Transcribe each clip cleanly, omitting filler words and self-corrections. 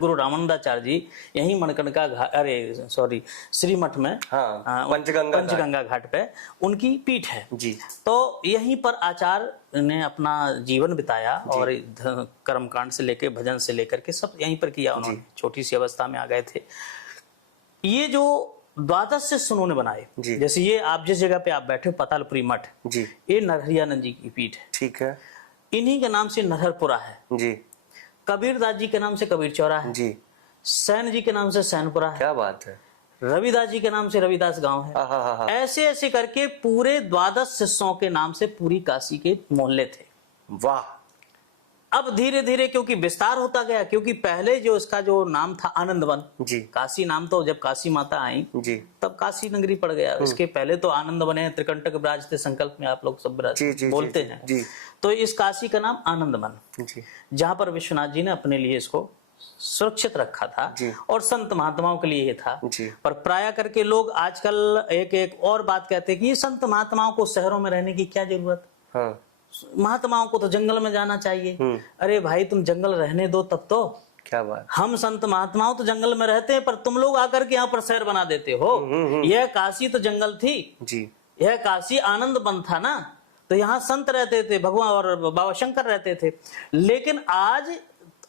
गुरु रामानंदाचार्य जी यही मणिकर्णिका घाट, अरे सॉरी, श्रीमठ में, हाँ, पंचगंगा घाट पे उनकी पीठ है जी। तो यहीं पर आचार्य ने अपना जीवन बिताया और कर्मकांड से लेकर भजन से लेकर के सब यहीं पर किया उन्होंने। छोटी सी अवस्था में आ गए थे। ये जो 12 शिष्य उन्होंने बनाए, जैसे ये आप जिस जगह पे आप बैठे हो पातालपुरी मठ जी, ये नरहरियानंद जी की पीठ है, ठीक है। इन्हीं के नाम से नरहरपुरा है जी। कबीरदास जी के नाम से कबीर चौरा है जी। सैन जी के नाम से सैनपुरा है। क्या बात है। रविदास जी के नाम से रविदास गांव है। ऐसे ऐसे करके पूरे 12 शिष्यों के नाम से पूरी काशी के मोहल्ले थे। वाह। अब धीरे धीरे क्योंकि विस्तार होता गया, क्योंकि पहले जो इसका जो नाम था आनंदवन जी, काशी नाम तो जब काशी माता आई जी तब काशी नगरी पड़ गया। इसके पहले तो आनंद बने, त्रिकंटक विराज थे, संकल्प में आप लोग सब बोलते हैं जी। तो इस काशी का नाम आनंदवन जी, जहाँ पर विश्वनाथ जी ने अपने लिए इसको सुरक्षित रखा था और संत महात्माओं के लिए ये था। पर प्राय करके लोग आजकल एक और बात कहते हैं कि ये संत महात्माओं को शहरों में रहने की क्या जरूरत, महात्माओं को तो जंगल में जाना चाहिए। अरे भाई तुम जंगल रहने दो तब तो। क्या बात। हम संत महात्माओं तो जंगल में रहते हैं, पर तुम लोग आकर के यहाँ पर शहर बना देते हो। यह काशी तो जंगल थी जी, यह काशी आनंद वन था ना, तो यहाँ संत रहते थे, भगवान और बाबा शंकर रहते थे। लेकिन आज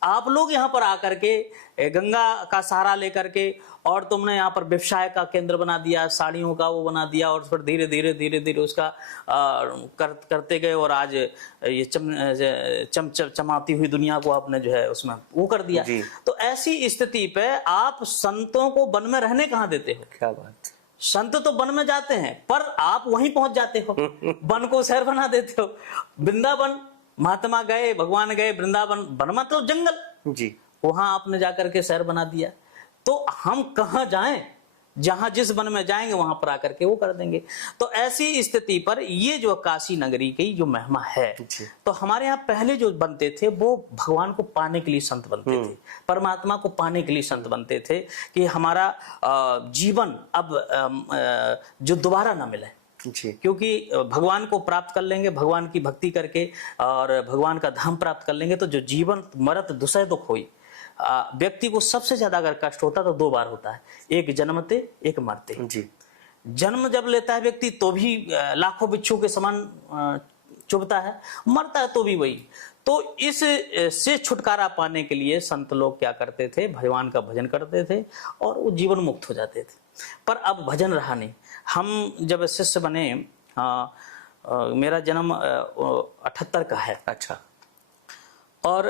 आप लोग यहाँ पर आकर के गंगा का सहारा लेकर के और तुमने यहाँ पर व्यवसाय का केंद्र बना दिया, साड़ियों का वो बना दिया, और फिर धीरे धीरे उसका करते गए और आज ये चमाती हुई दुनिया को आपने जो है उसमें वो कर दिया। तो ऐसी स्थिति पे आप संतों को वन में रहने कहाँ देते हो। क्या बात। संत तो वन में जाते हैं पर आप वहीं पहुंच जाते हो, वन को शहर बना देते हो। वृंदावन महात्मा गए, भगवान गए वृंदावन, वन मतलब जंगल जी, वहां आपने जाकर के शहर बना दिया। तो हम कहां जाएं, जहां जिस वन में जाएंगे वहां पर आकर के वो कर देंगे। तो ऐसी स्थिति पर ये जो काशी नगरी की जो महिमा है, तो हमारे यहाँ पहले जो बनते थे वो भगवान को पाने के लिए संत बनते थे, परमात्मा को पाने के लिए संत बनते थे कि हमारा जीवन अब जो दोबारा ना मिले जी। क्योंकि भगवान को प्राप्त कर लेंगे, भगवान की भक्ति करके और भगवान का धाम प्राप्त कर लेंगे, तो जो जीवन मरत दुसह दुख हुई, व्यक्ति को सबसे ज्यादा अगर कष्ट होता तो 2 बार होता है, एक जन्मते एक मरते जी। जन्म जब लेता है व्यक्ति तो भी लाखों बिच्छू के समान चुभता है, मरता है तो भी वही। तो इस से छुटकारा पाने के लिए संत लोग क्या करते थे, भगवान का भजन करते थे और वो जीवन मुक्त हो जाते थे। पर अब भजन रहा नहीं। हम जब शिष्य बने, मेरा जन्म 78 का है। अच्छा। और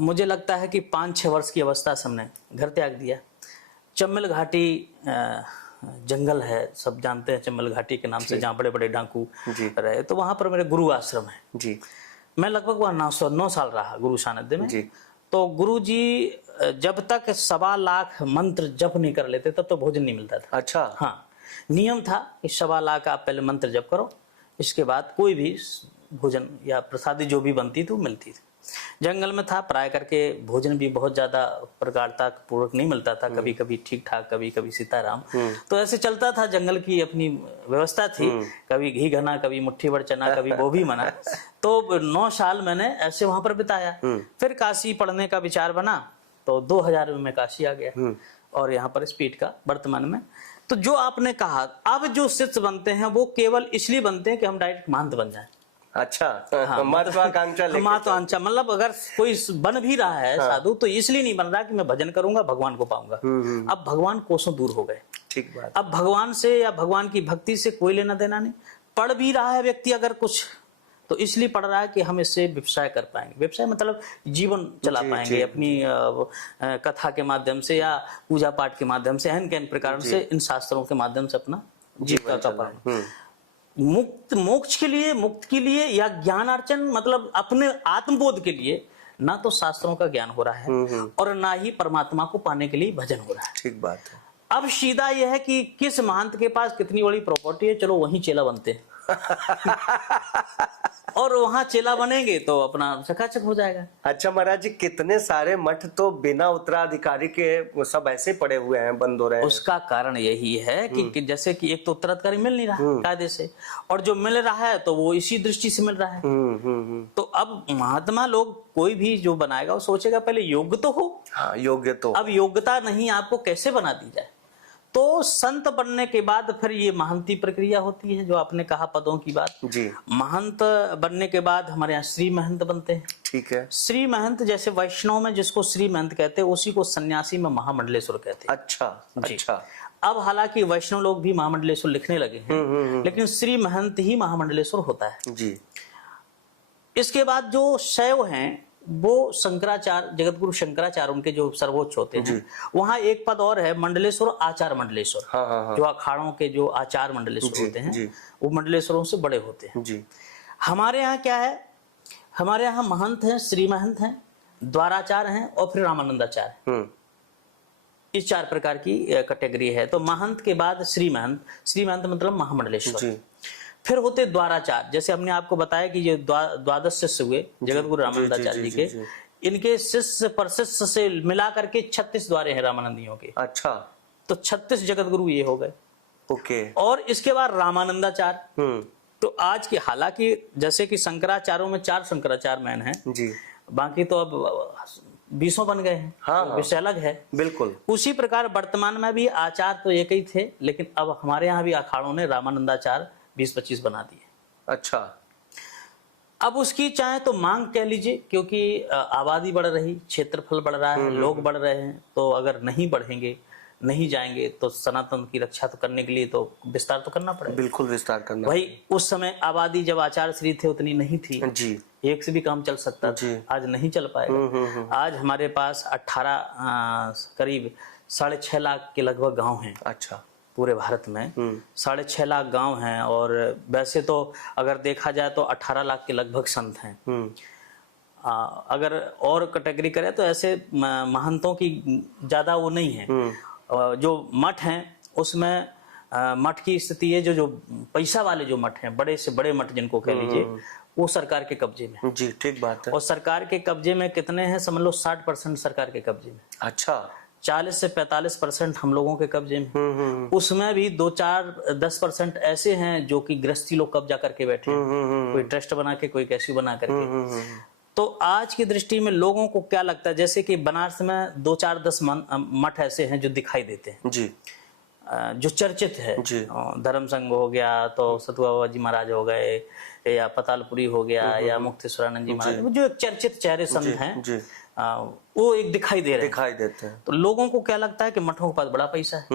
मुझे लगता है कि 5-6 वर्ष की अवस्था से हमने घर त्याग दिया। चम्बल घाटी जंगल है, सब जानते हैं चम्बल घाटी के नाम से, जहाँ बड़े बड़े डाकू रहे। तो वहां पर मेरे गुरु आश्रम है जी। मैं लगभग वहाँ 9 साल रहा गुरु सानिध्य में जी। तो गुरु जी जब तक 1.25 लाख मंत्र जप नहीं कर लेते तब तो भोजन नहीं मिलता था। अच्छा। हाँ, नियम था कि 1.25 लाख आप पहले मंत्र जप करो, इसके बाद कोई भी भोजन या प्रसादी जो भी बनती थी वो मिलती थी। जंगल में था, प्राय करके भोजन भी बहुत ज्यादा प्रकारता पूर्वक नहीं मिलता था, कभी कभी ठीक ठाक, कभी कभी सीताराम। तो ऐसे चलता था, जंगल की अपनी व्यवस्था थी, कभी घी घना, कभी मुट्ठी भर चना, कभी वो भी मना। तो 9 साल मैंने ऐसे वहां पर बिताया। फिर काशी पढ़ने का विचार बना तो 2000 में मैं काशी आ गया और यहाँ पर स्पीड का वर्तमान में। तो जो आपने कहा, अब जो शिष्य बनते हैं वो केवल इसलिए बनते हैं कि हम डायरेक्ट महंत बन जाए। अच्छा। हाँ, महत्वाकांक्षा मतलब अगर कोई बन भी रहा है साधु तो इसलिए नहीं बन रहा कि मैं भजन करूंगा भगवान को पाऊंगा। अब भगवान कोसों दूर हो गए। ठीक बात। अब भगवान से या भगवान की भक्ति से कोई लेना देना नहीं। पढ़ भी रहा है व्यक्ति अगर कुछ, तो इसलिए पढ़ रहा है कि हम इससे व्यवसाय कर पाएंगे। व्यवसाय मतलब जीवन चला पाएंगे अपनी कथा के माध्यम से या पूजा पाठ के माध्यम से, एहन प्रकार से इन शास्त्रों के माध्यम से अपना जीविका का पालन। मोक्ष के लिए, मुक्त के लिए या ज्ञान अर्चन मतलब अपने आत्मबोध के लिए ना तो शास्त्रों का ज्ञान हो रहा है और ना ही परमात्मा को पाने के लिए भजन हो रहा है। ठीक बात है। अब सीधा यह है कि किस महंत के पास कितनी बड़ी प्रॉपर्टी है, चलो वहीं चेला बनते हैं। और वहां चेला बनेंगे तो अपना चकाचक हो जाएगा। अच्छा महाराज जी, कितने सारे मठ तो बिना उत्तराधिकारी के वो सब ऐसे पड़े हुए हैं, बंद हो रहे हैं। उसका कारण यही है कि जैसे कि एक तो उत्तराधिकारी मिल नहीं रहा कायदे से, और जो मिल रहा है तो वो इसी दृष्टि से मिल रहा है। तो अब महात्मा लोग कोई भी जो बनाएगा वो सोचेगा पहले योग्य तो हो। हाँ, योग्य तो। अब योग्यता नहीं, आपको कैसे बना दी जाए? तो संत बनने के बाद फिर ये महंती प्रक्रिया होती है, जो आपने कहा पदों की बात जी। महंत बनने के बाद हमारे यहाँ श्री महंत बनते हैं। ठीक है। श्री महंत जैसे वैष्णव में जिसको श्री महंत कहते हैं, उसी को सन्यासी में महामंडलेश्वर कहते हैं। अच्छा अच्छा। अब हालांकि वैष्णव लोग भी महामंडलेश्वर लिखने लगे हैं, लेकिन श्री महंत ही महामंडलेश्वर होता है जी। इसके बाद जो शैव हैं वो शंकराचार्य, जगतगुरु शंकराचार्य उनके जो सर्वोच्च होते हैं। वहां एक पद और है, मंडलेश्वर आचार मंडलेश्वर। हाँ। जो अखाड़ों के जो आचार मंडलेश्वर होते हैं वो मंडलेश्वरों से बड़े होते हैं जी। हमारे यहाँ क्या है, हमारे यहाँ महंत हैं, श्री महंत हैं, द्वाराचार्य हैं और फिर रामानंदाचार्य। इस 4 प्रकार की कैटेगरी है। तो महंत के बाद श्री महंत मतलब महामंडलेश्वर। फिर होते द्वाराचार्य, जैसे हमने आपको बताया कि ये द्वादश शिष्य हुए जगतगुरु रामानंदाचार्य जी के, इनके शिष्य पर शिष्य से मिला करके 36 द्वारे हैं रामानंदियों के। अच्छा। तो 36 जगतगुरु ये हो गए। ओके। और इसके बाद रामानंदाचार्य। तो आज के, हालांकि जैसे कि शंकराचार्यों में 4 शंकराचार्य मैन हैं जी, बाकी तो अब 20 बन गए हैं। हाँ, तो विषय अलग है। बिल्कुल। उसी प्रकार वर्तमान में भी आचार्य तो एक ही थे, लेकिन अब हमारे यहाँ भी अखाड़ों ने रामानंदाचार्य 20-25 बना दिए। अच्छा। अब उसकी चाहे तो मांग कह लीजिए, क्योंकि आबादी बढ़ रही, क्षेत्रफल बढ़ रहा है, लोग बढ़ रहे हैं, तो अगर नहीं बढ़ेंगे, नहीं जाएंगे तो सनातन की रक्षा तो करने के लिए तो विस्तार तो करना पड़ेगा। बिल्कुल विस्तार करना। भाई उस समय आबादी जब आचार्य श्री थे उतनी नहीं थी जी, एक से भी काम चल सकता था, आज नहीं चल पाएगा। आज हमारे पास 18 करीब 6.5 लाख के लगभग गांव हैं। अच्छा। पूरे भारत में 6.5 लाख गांव हैं, और वैसे तो अगर देखा जाए तो 18 लाख के लगभग संत हैं। अगर और कैटेगरी करें तो ऐसे महंतों की ज्यादा वो नहीं है। जो मठ हैं उसमें मठ की स्थिति है, जो पैसा वाले जो मठ हैं, बड़े से बड़े मठ जिनको कह लीजिए, वो सरकार के कब्जे में जी। ठीक बात है। और सरकार के कब्जे में कितने हैं, समझ लो 60% सरकार के कब्जे में। अच्छा। 40 से 45% हम लोगों के कब्जे में। उसमें भी 2-4-10% ऐसे हैं जो कि गृहस्थी लोग कब्जा करके बैठे हैं, कोई ट्रस्ट बना के, कोई कैसी बना करके। तो आज की दृष्टि में लोगों को क्या लगता है, जैसे कि बनारस में 2-4-10 मठ ऐसे हैं जो दिखाई देते हैं जी, जो चर्चित है। धर्म संघ हो गया, तो सतुआ बाबा जी महाराज हो गए, या पतालपुरी हो गया, या मुक्तेश्वरानंद जी महाराज, जो एक चर्चित चेहरे संत हैं, वो एक दिखाई देते हैं। तो लोगों को क्या लगता है कि मठों के पास बड़ा पैसा है,